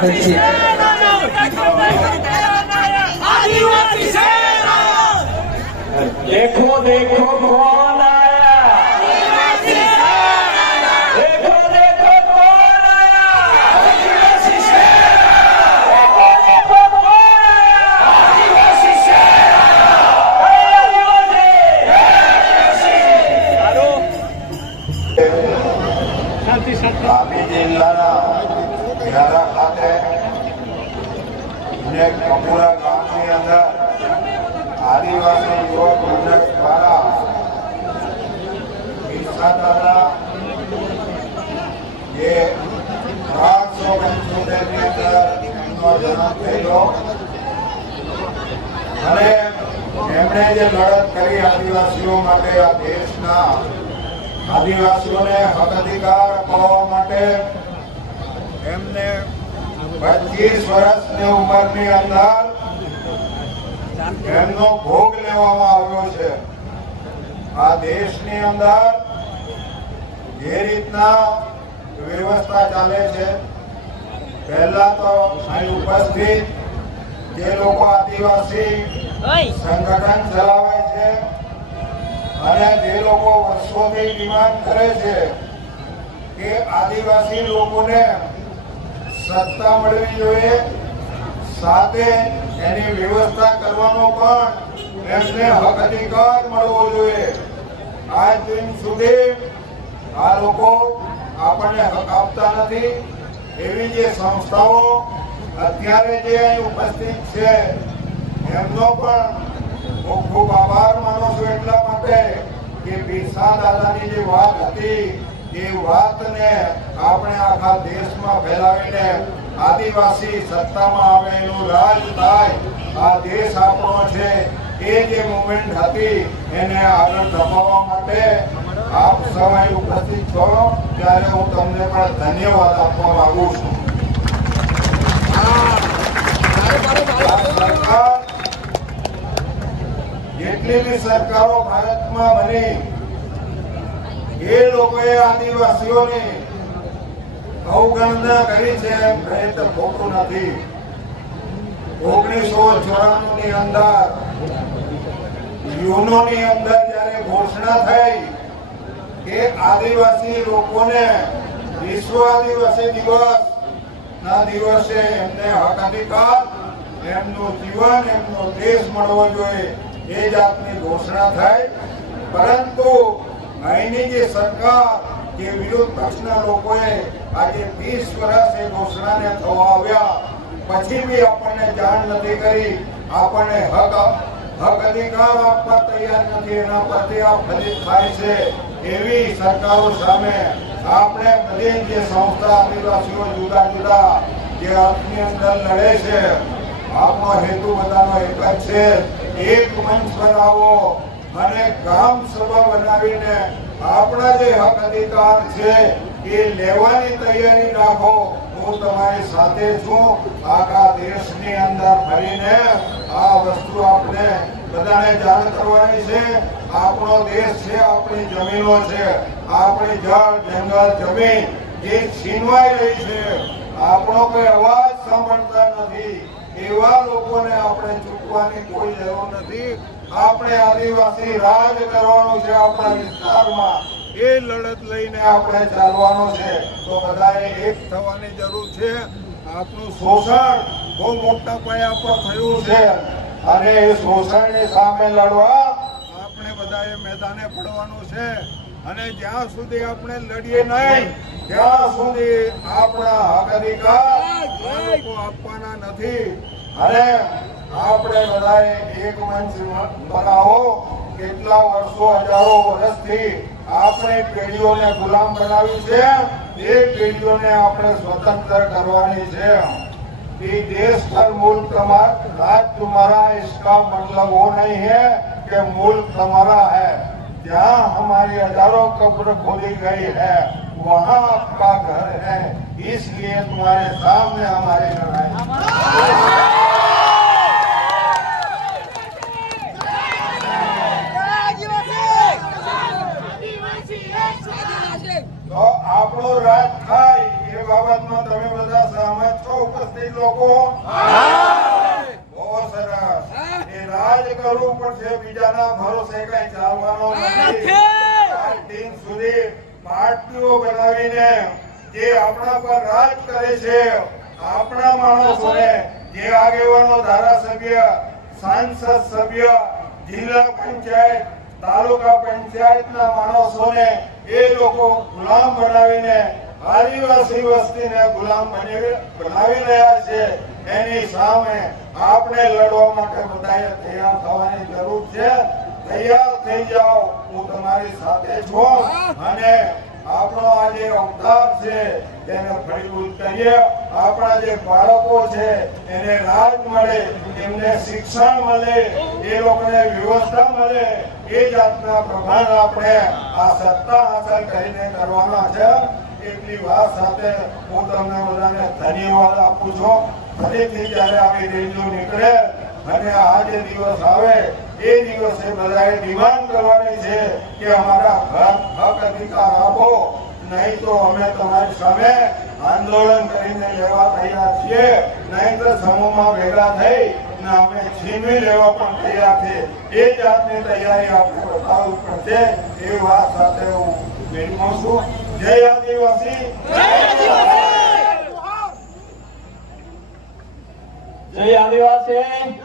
হয়েছি। দেখো দেখো અને કપુરા ગામની અંદર આદિવાસી યુવા મંડળ દ્વારા દાદા જે અને એમણે જે લડત કરી આદિવાસીઓ માટે, આ દેશના આદિવાસીઓને હક અધિકાર અપાવવા માટે એમને પચીસ વર્ષની ઉંમરની અંદર એમનો ભોગ લેવામાં આવ્યો છે. આ દેશની અંદર જે રીતના વ્યવસ્થા ચાલે છે પહેલા તો અહીં ઉપસ્થિત જે લોકો આદિવાસી સંગઠન ચલાવે છે અને જે લોકો વર્ષોથી ડિમાન્ડ કરે છે કે આદિવાસી લોકોને સત્તા મળવી જોઈએ. સાથે એની વ્યવસ્થા કરવાનો પણ એમને હક અધિકાર મળવો જોઈએ. આજ દિન સુધી આ લોકો આપણને હક આપતા નથી. એવી જે સંસ્થાઓ અત્યારે જે અહીં ઉપસ્થિત છે, એમનો પણ ખૂબ ખૂબ આભાર માનું છું. એટલા માટે કે બિરસા દાદાની જે વાત હતી એ વાતને આપણે આખા દેશમાં ફેલાવીને આદિવાસી સત્તામાં આવે એનું રાજ થાય. આ દેશ આપણો છે. એ જે મુવમેન્ટ હતી એને આગળ ધપાવવા માટે આપ સમય ઉપસ્થિત છો. ત્યારે હું તમને પણ ધન્યવાદ આપવા માંગુ છું. જેટલી બી સરકારો ભારતમાં બની એ લોકોએ આદિવાસીઓને અવગણના કરી છે કહે તો નથી. ઓગણીસો ચોરાણું ની અંદર યુનો ની અંદર જયારે ઘોષણા થઈ કે આદિવાસી લોકોને વિશ્વ આદિવાસી દિવસ, ના દિવસે એમને હક અધિકાર, એમનું જીવન, એમનો દેશ મળવો જોઈએ, એ જાતની ઘોષણા થઈ. પરંતુ અહીંની જે સરકાર જે વિરોધ પક્ષના લોકોએ આજે ત્રીસ વર્ષ એ ઘોષણાને થવા આવ્યા. પછી બી આપણને જાણ નથી કરી. આપણને હક હક અધિકાર આપવા તૈયાર નથી. એના પ્રત્યે આ ફલિત થાય છે એવી સરકારો સામે આપણે બધી જે સંસ્થા આદિવાસીઓ જુદા જુદા જે આપની અંદર લડે છે આપણો હેતુ બધાનો એક જ છે. એક મંચ પર આવો. અને ગામ સભા બનાવીને આપણા જે હક અધિકાર છે, એ લેવાની તૈયારી રાખો, હું તમારી સાથે છું. આખા દેશની અંદર ફરીને આ વસ્તુ આપણે બધાને જાણ કરવાની છે. આપણો દેશ છે, આપણી જમીનો છે. આપણી જળ, જંગલ, જમીન જે છીનવાઈ રહી છે. આપણો કોઈ અવાજ સાંભળતા નથી. લોકોને આપણે ચૂકવાની કોઈ જરૂર નથી. આપણે આદિવાસી રાજ કરવાનું છે આપણા વિસ્તારમાં. એ લડત લઈને આપણે ચાલવાનું છે. તો બધાએ એક થવાની જરૂર છે. આપણું શોષણ બહુ મોટા પાયા પર થયું છે. અને એ શોષણની સામે લડવા આપણે બધાએ મેદાને પડવાનું છે. અને જ્યાં સુધી આપણે લડીએ નહીં, ત્યાં સુધી આપણા હક અધિકાર આપવાના નથી. અને આપણે બધાએ એક મંચ બનાવો કેટલા વર્ષો હજારો વર્ષથી આપણે પેઢીઓને ગુલામ બનાવી છે એ પેઢીઓને આપણે સ્વતંત્ર કરવાની છે कि देश का मुल्क तुम्हारा राज तुम्हारा इसका मतलब वो नहीं है कि मुल्क तुम्हारा है जहाँ हमारी हजारों कब्र खोदी गई है वहाँ आपका घर है इसलिए तुम्हारे सामने हमारी लड़ाई કરવું પડશે બીજાના ભરોસે કઈ ચાલવાનો નથી. દિન સુધી પાર્ટીઓ બનાવીને જે આપણા પર રાજ કરે છે આપણા માણસોને જે આગેવાનો ધારાસભ્ય સાંસદ સભ્ય જિલ્લા પંચાયત તાલુકા પંચાયતના માણસોને એ લોકો ગુલામ બનાવીને આદિવાસી વસ્તીને ગુલામ બનાવી રહ્યા છે. એની સામે આપણે લડવા માટે બધાએ તૈયાર થવાની જરૂર છે. તૈયાર થઈ જાઓ. હું તમારી સાથે છું. અને આપણો આ જે અવતાર છે, તેને ફળીભૂત કરીએ. આપણા જે બાળકો છે, એને રાજ મળે, એમને શિક્ષણ મળે, એ લોકોને વ્યવસ્થા મળે, એ જાતના પ્રમાણ આપણે આ સત્તા હાંસલ કરીને કરવાના છે. એટલી વાત સાથે હું તમને બધાને ધન્યવાદ આપું છું. ફરીથી જ્યારે આપણી રેન્જો નીકળે અને આ જે દિવસ આવે, એ દિવસે બધાએ ડિમાન્ડ કરવાની છે કે અમારા હક અધિકાર આપો. નહીં તો અમે તમારી સામે આંદોલન કરીને લેવા તૈયાર છીએ. નહીં તો સમૂહમાં ભેગા થઈ ને અમે છીનવી લેવા પણ તૈયાર છે. એ જાતની તૈયારી આપણે બતાવવી પડશે એ વાત સાથે હું છું. જય આદિવાસી. જય આદિવાસી